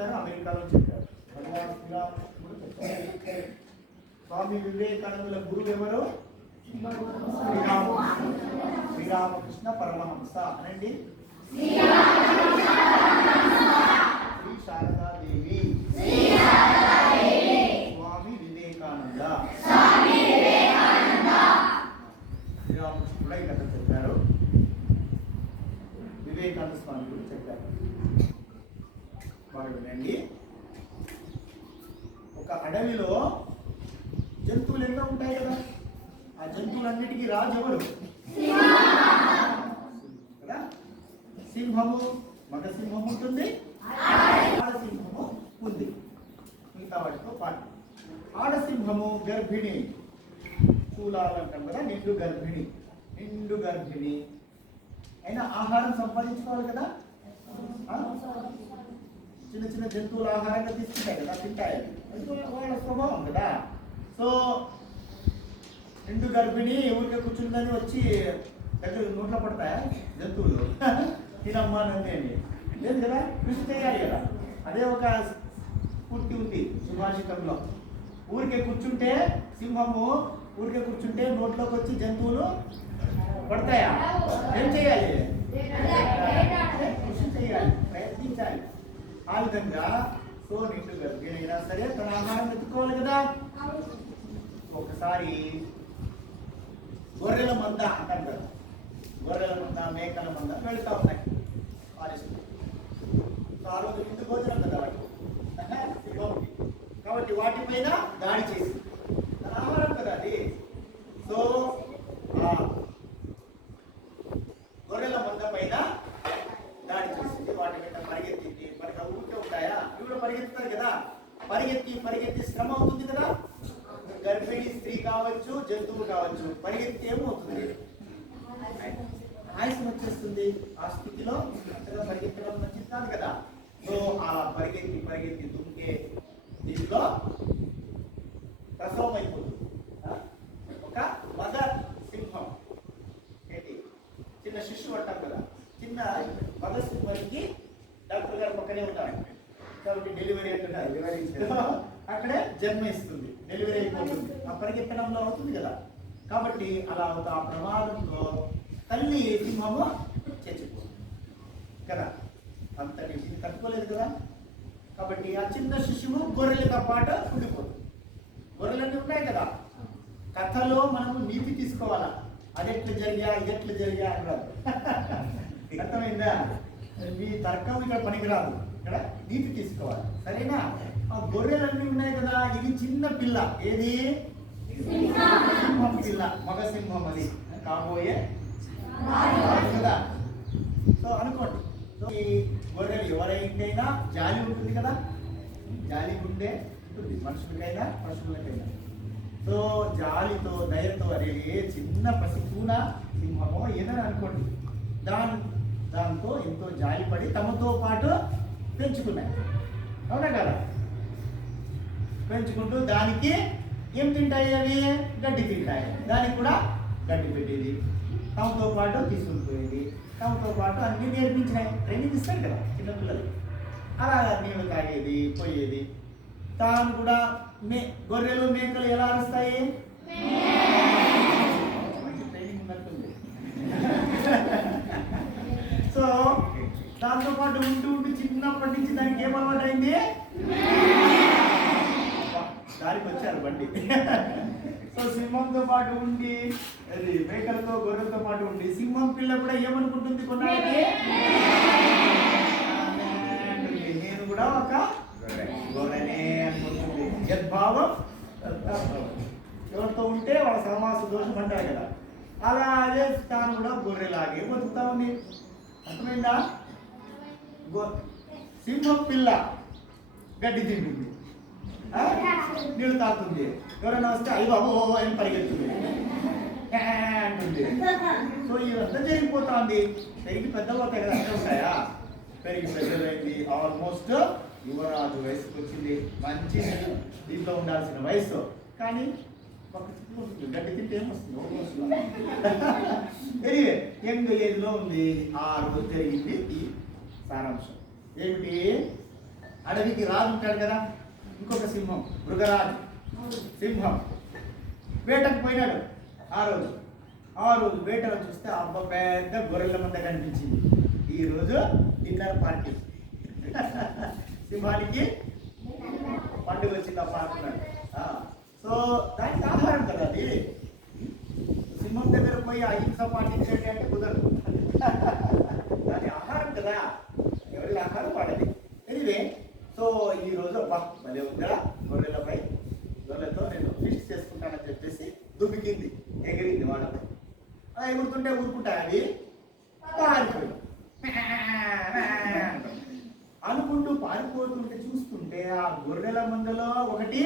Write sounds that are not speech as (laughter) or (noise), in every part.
చెప్పారు అమెరికాలో చెప్పారు. స్వామి వివేకానందుల గురువు ఎవరు? శ్రీరామకృష్ణ. పరమహంస అనండి. శ్రీ శారదాదేవి స్వామి వివేకానంద. శ్రీరామకృష్ణ కూడా ఈ కథ చెప్పారు. వివేకానంద స్వామి గురించి చెప్పారు. బాగా వినండి. ఒక అడవిలో జంతువులు ఎన్నో ఉంటాయి కదా? ఆ జంతువులన్నిటికీ రాజు ఎవరు? కదా? సింహము మగ సింహం ఉంటుంది. ఆడసింహము ఉంది. మిగతా వాటితో పాటు. ఆడసింహము గర్భిణి. చూలాలు అంటాం కదా నిండు గర్భిణి. నిండు గర్భిణి. అయినా ఆహారం సంపాదించుకోవాలి కదా? చిన్న చిన్న జంతువులు ఆహారంగా తీసుకుంటాయి కదా తింటాయి. అది వాళ్ళ స్వభావం కదా. సో నిండు గర్భిణి ఊరికే కూర్చుందని వచ్చి దగ్గర నోట్లో పడతాయా? జంతువులు. (laughs) తినమ్మా నందేమి లేదు కదా కృషి చేయాలి కదా. అదే ఒక స్ఫూర్తి ఉంది సుభాషితంలో ఊరికే కూర్చుంటే సింహము ఊరికే కూర్చుంటే నోట్లోకి వచ్చి జంతువులు పడతాయా? ఏం చేయాలి? కృషి చేయాలి ప్రయత్నించాలి. ఆ విధంగా సో నిండు అయినా సరే తన ఆహారం ఎత్తుకోవాలి కదా. ఒకసారి గొర్రెల మంద అంటారు కదా. గొర్రెల మంద మేకల మంద వెళ్తా ఉన్నాయి. పాలిస్తూ సో ఆ రోజు ఇంటి భోజనం కదా వాటి సింహంకి. కాబట్టి వాటిపైన దాడి చేసి తన ఆహారం కదా అది. సో ఆ గొర్రెల మంద పైన దాడి చేసింది వాటి మీద పరిగెత్తింది మరి అవి ఊరికే ఉంటాయా ఇవి కూడా పరిగెత్తుతారు కదా పరిగెత్తి పరిగెత్తి శ్రమ అవుతుంది కదా? గర్భిణీ స్త్రీ కావచ్చు జంతువు కావచ్చు పరిగెత్తి ఏమవుతుంది? ఆయుసం వచ్చేస్తుంది. ఆ స్థితిలో పరిగెత్తడం మంచిది కాదు కదా. సో అలా పరిగెత్తి పరిగెత్తి దుంకే దీంట్లో ప్రసవం అయిపోతుంది. ఒక మదర్ సింహం. ఏంటి? చిన్న శిశువు అంటాం కదా. చిన్న మదర్ సింహానికి డాక్టర్ గారు పక్కనే ఉంటారు. కాబట్టి డెలివరీ డెలివరీ (laughs) అక్కడే జన్మ ఇస్తుంది. డెలివరీ అయిపోతుంది. పరిగెత్తడంలో అవుతుంది కదా. కాబట్టి అలా ఒక ఆ ప్రమాదంలో తల్లి సింహము చచ్చిపోతుంది. కదా? అంతటి తట్టుకోలేదు కదా. కాబట్టి ఆ చిన్న శిశువు గొర్రెలతో పాటు ఉండిపోతుంది గొర్రెలన్నీ ఉన్నాయి కదా. కథలో మనం నీతి తీసుకోవాలా? అది ఎట్లా జరిగా ఇది ఎట్లా జరిగా అన్నారు (laughs) అర్థమైందా? మీ తర్కం ఇక్కడ పనికిరాదు. ఇక్కడ నీతి తీసుకోవాలి. సరేనా? ఆ గొర్రెలన్నీ ఉన్నాయి కదా ఇది చిన్న పిల్ల. ఏది? సింహం పిల్ల. మగ సింహం అది. కాబోయే కదా. సో అనుకోండి. సో ఈ గొర్రెలు ఎవరైనా జాలి ఉంటుంది కదా? జాలి ఉంటే ఉంటుంది. మనుషులకైనా పశువులకైనా. సో జాలితో దయతో అనేది చిన్న పసికూన సింహమో ఏదని అనుకోండి. దాని దాంతో ఎంతో జాలిపడి తమతో పాటు పెంచుకున్నాయి. అవునా కదా? పెంచుకుంటూ దానికి ఏం తింటాయి అవి? గడ్డి తింటాయి. దానికి కూడా గడ్డి పెట్టేది. తమతో పాటు తీసుకుని పోయేది. తమతో పాటు అన్ని నేర్పించినాయి. ట్రైనింగ్ ఇస్తాయి కదా చిన్నపిల్లలు అలా నీళ్ళు తాగేది పోయేది. తాను కూడా మే గొర్రెలు మేకలు ఎలా అరుస్తాయి? మంచి ట్రైనింగ్ ఉన్నట్టుంది. (laughs) సో దాంతో పాటు ఉంటూ ఉంటూ చిన్నప్పటి నుంచి దానికి ఏం అలవాటు అయింది? దారికి వచ్చారు బండి. సో సింహంతో పాటు ఉండి అది మేకలతో గొర్రెలతో పాటు ఉండి సింహం పిల్ల కూడా ఏమనుకుంటుంది కొన్నాళ్ళకి? నేను కూడా ఒక గొర్రెనే అనుకుంటుంది. యద్భావం ఎవరితో ఉంటే వాళ్ళ సమాస దోషం అంటారు కదా. అలాగే తాను కూడా గొర్రెలాగే బతుకుతా ఉంది. అర్థమైందా? గొ- సింహం పిల్ల గడ్డి తింటుంది. నీళ్ళు తాగుతుంది. ఎవరైనా వస్తే అయ్యి బాబు ఓ అని పరిగెత్తుంది. అంటుంది. సో ఇదంతా జరిగిపోతుంది. పెరిగి పెద్ద పోతాయి కదా అన్నీ ఉంటాయా పెరిగి పెద్దదైంది. ఆల్మోస్ట్ యువరాజు వయసుకి వచ్చింది. మంచి దీంట్లో ఉండాల్సిన వయసు. కానీ ఒక చుట్టూ గడ్డి తింటే ఏమొస్తుంది? ఎనివే (laughs) యంగ్ ఏజ్లో ఉంది. ఆ రోజు జరిగింది ఈ సారాంశం. ఏమిటి? అడవికి రాజు ఉంటాడు కదా ఇంకొక సింహం మృగరాజు. సింహం. వేటకు పోయినాడు ఆ రోజు. ఆ రోజు వేటలో చూస్తే అబ్బ పెద్ద గొర్రెల మంద కనిపించింది. ఈరోజు డిన్నర్ పార్టీ. (laughs) సింహానికి పండుగ వచ్చింది అప్ప అంటున్నాడు సో దానికి ఆహారం కదా అది. సింహం దగ్గర పోయి అహింస పాటించండి అంటే కుదరదు (laughs) దాని ఆహారం కదా ఎవరి ఆహారం వాడది ఎనివే సో ఈ రోజు అబ్బా భలే ఉందా గొర్రెలపై గొర్రెలతో నేను ఫిష్ చేసుకుంటానని చెప్పేసి దుమికింది ఎగిరింది వాళ్ళపై. అలా ఎగురుతుంటే ఊరుకుంటా అది? పారిపోయింది అనుకుంటూ పారిపోతుంటే చూస్తుంటే ఆ గొర్రెల మందలో ఒకటి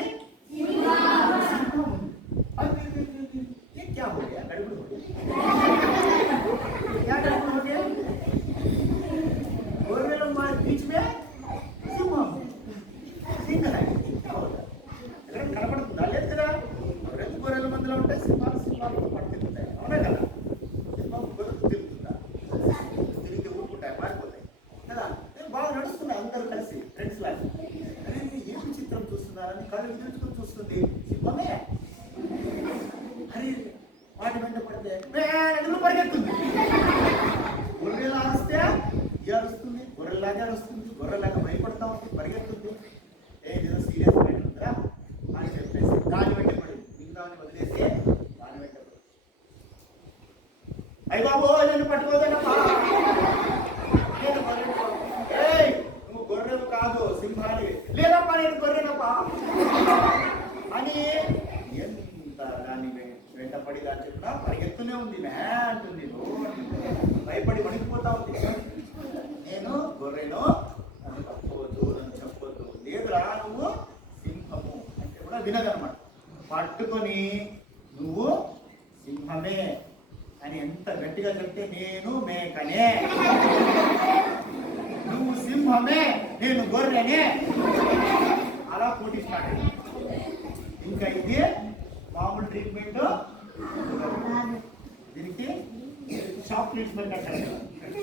పట్టుకొని నువ్వు సింహమే అని ఎంత గట్టిగా చెప్తే నేను మేకనే. నువ్వు సింహమే నేను గొర్రెనే. అలా పోటీ స్టార్ట్ ఇంకా ఇది మామూలు ట్రీట్మెంట్ దీనికి షాప్ ట్రీట్మెంట్ అంటారు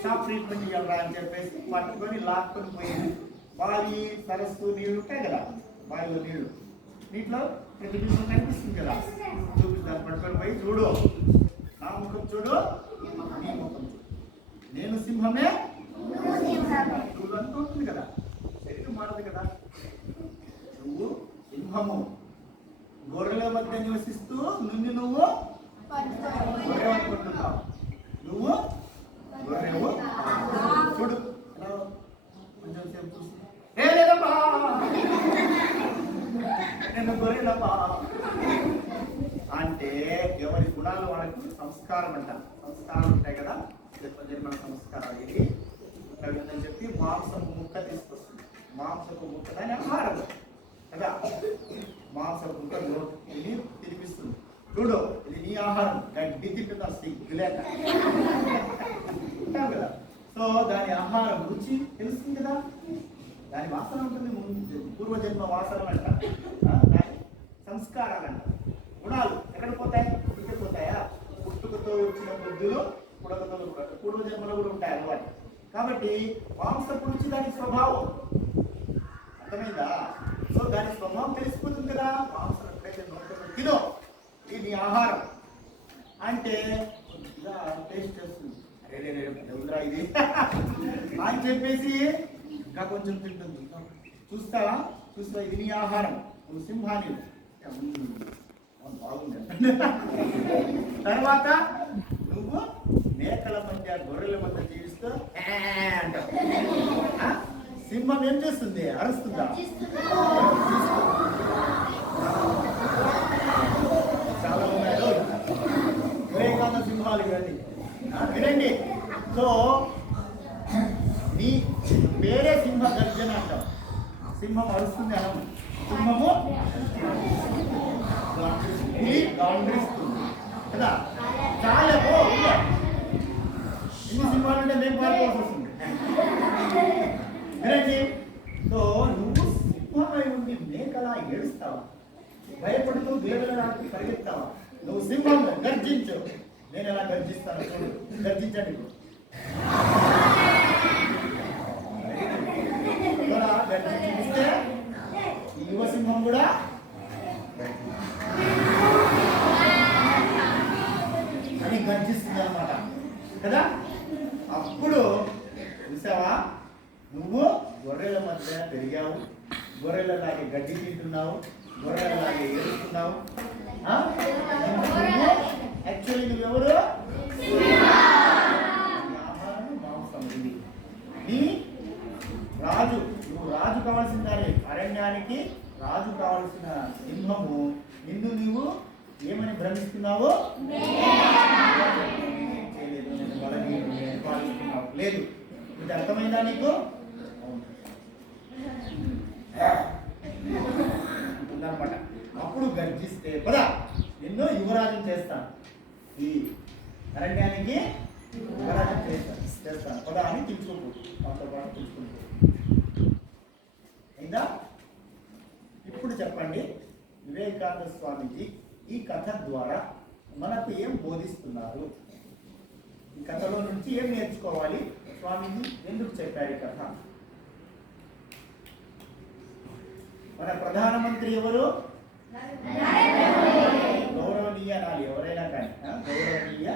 షాప్ ట్రీట్మెంట్ ఇవ్వాలా అని చెప్పేసి పట్టుకొని లాక్కొని పోయింది బావి సరస్సు నీళ్ళు ఉంటాయి కదా బావిలో నీళ్ళు నీటిలో ప్రతిబింబం కనిపిస్తుంది కదా. చూపిస్తాను పట్టుకొని పోయి చూడు. నా ముఖం చూడు. నీ ముఖం నేను సింహమే? నువ్వు అనుకుంటుంది కదా. శరీరం మారదు కదా. నువ్వు సింహము. గొర్రెల మధ్య నివసిస్తూ నుండి నువ్వు గొర్రె అనుకుంటున్నావు నువ్వు గొర్రెవు చూడు ఎలా కొంచెం సేపు చూసి ఏ లేదమ్మా నేను గొర్రెలమ్మా అంటే ఎవరి గుణాలు వాళ్ళకి సంస్కారం అంట సంస్కారం ఉంటాయి కదా జన్మ సంస్కారాలు ఇది కవిందని చెప్పి మాంసపు ముక్క తీసుకొస్తుంది మాంసపు ముక్క దాని ఆహారం కదా మాంసపు ముక్క నోట్ ఇది తినిపిస్తుంది చూడు ఇది నీ ఆహారం గడ్డి తింటున్నా సిగ్గులేక ఉంటాం కదా సో దాని ఆహారం రుచి తెలుస్తుంది కదా దాని వాసన ఉంటుంది ముందు పూర్వజన్మ వాసన అంట ఆ, దాని గుణాలు ఎక్కడ పోతాయి? ఇంటికి పోతాయా? పుట్టుకతో వచ్చిన బుద్ధులు పుడకతో కూడా పూర్వజన్మలో కూడా ఉంటాయి అలవాటు. కాబట్టి మాంసపు రుచి దాని స్వభావం. అర్థమైందా? సో దాని స్వభావం తెలిసిపోతుంది కదా. మాంసం ఎప్పుడైతే నోట్లో తినో ఇది ఆహారం. అంటే ఇలా టేస్ట్ చేస్తుంది. అరే రే రే ఇది. (laughs) అని చెప్పేసి ఇంకా కొంచెం తింటుంది. చూస్తావా? చూస్తా ఇది నీ ఆహారం. నువ్వు సింహాని బాగుంది. తర్వాత నువ్వు మేకల మధ్య గొర్రెల మధ్య జీవిస్తూ సింహం ఏం చేస్తుంది? అరుస్తుందా? చాలా ఉన్నాయో వివేకానంద సింహాలు ఇవన్నీ. వినండి. సో నీ వేరే సింహ గర్జన అంటాం సింహం అరుస్తుంది అనం సింహము పులి గాండ్రిస్తుంది. కదా? చాలా ఓ, ఉందా? ఎన్ని సింహాలు ఉంటే మేము పారిపోవాల్సి వస్తుంది. వినండి. సో నువ్వు సింహమై ఉండి మేకలా ఏడుస్తావా? భయపడుతూ దేవుడు పరిగెత్తావా? నువ్వు సింహం గర్జించు. నేను ఎలా గర్జిస్తాను చూడు. గర్జించండి ఇప్పుడు. (laughs) కూడా? అని గర్జిస్తుంది అనమాట కదా? అప్పుడు చూసావా? నువ్వు గొర్రెల మధ్య పెరిగావు. గొర్రెల దాకా గడ్డి తింటున్నావు. గొర్రెలలాగే ఎదుగుతున్నావు యాక్చువల్లీ నువ్వెవరు? రాజు. నువ్వు రాజు కావాల్సిందే అరణ్యానికి రాజు కావాల్సిన సింహము నిన్ను నీవు ఏమని భ్రమిస్తున్నావో? చేయలేదు, లేదు. ఇది అర్థమైందా నీకు? అనమాట అప్పుడు గర్జిస్తే పదా నిన్ను యువరాజం చేస్తాను. ఈ అరణ్యానికి యువరాజం చేస్తాను చేస్తాను. పదా అని పిలుచుకుంటూ. మాతో పాటు పిలుచుకుంటూ. అయిందా? ఇప్పుడు చెప్పండి. వివేకానంద స్వామీజీ ఈ కథ ద్వారా మనకు ఏం బోధిస్తున్నారు? ఈ కథలో నుంచి ఏం నేర్చుకోవాలి? స్వామీజీ ఎందుకు చెప్పారు ఈ కథ? మన ప్రధానమంత్రి ఎవరు? గౌరవనీయ అనాలి ఎవరైనా కానీ? గౌరవనీయ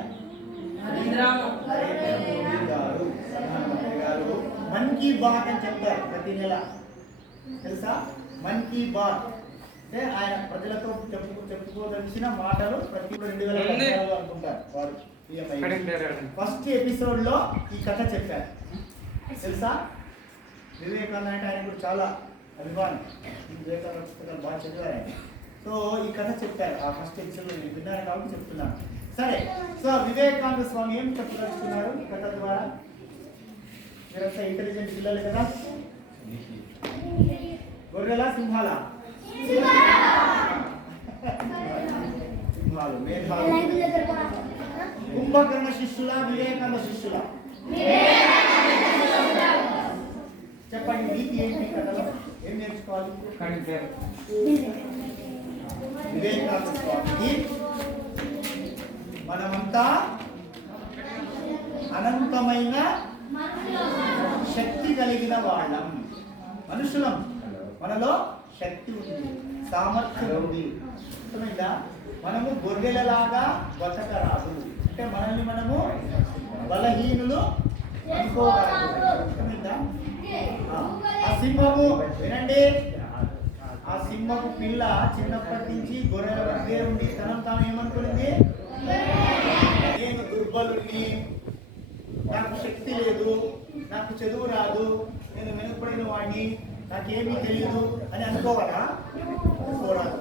నరేంద్ర మోదీ గారు ప్రధానమంత్రి గారు మన్ కీ బాత్ అని చెప్తారు ప్రతి నెల. తెలుసా? మన్ కీ బాత్ అంటే ఆయన ప్రజలతో చెప్పు చెప్పుకోదలిచిన మాటలు ప్రతి రెండు వేల అనుకుంటారు వారు. ఫస్ట్ ఎపిసోడ్లో ఈ కథ చెప్పారు. తెలుసా? వివేకానంద అంటే ఆయన కూడా చాలా అభిమానం. ఈ వివేకానంద పుస్తకాలు బాగా చదివారు ఆయన. సో ఈ కథ చెప్పారు. ఆ ఫస్ట్ ఎపిసోడ్లో నేను విన్నాను కాబట్టి చెప్తున్నాను. సరే. సో వివేకానంద స్వామి ఏం చెప్పదలుచుకున్నారు ఈ కథ ద్వారా? మీరంతా ఇంటెలిజెంట్ పిల్లలు కదా. గొర్రెల సింహాల? సింహాలు మేఘాలు కుంభకర్ణ శిష్యుల వివేకానంద శిష్యుల? చెప్పండి నీతి ఏంటి కథలో? ఏం నేర్చుకోవాలి? వివేకానంద స్వామికి మనమంతా అనంతమైన శక్తి కలిగిన వాళ్ళం మనుషులం. మనలో శక్తి ఉంది సామర్థ్యం ఉంది. అర్థమైందా? మనము గొర్రెలలాగా బతకరాదు. అంటే మనల్ని మనము బలహీనులు అనుకోరాదు అర్థమైందా? ఆ, సింహము వినండి. ఆ సింహపు పిల్ల చిన్నప్పటి నుంచి గొర్రెల మధ్య ఉండి తనం తాను ఏమనుకునింది? నేను దుర్బలుని నాకు శక్తి లేదు. నాకు చదువు రాదు. నేను వెనుకబడిన వాడిని నాకేమీ తెలియదు అని అనుకోవాలా? అనుకోరాదు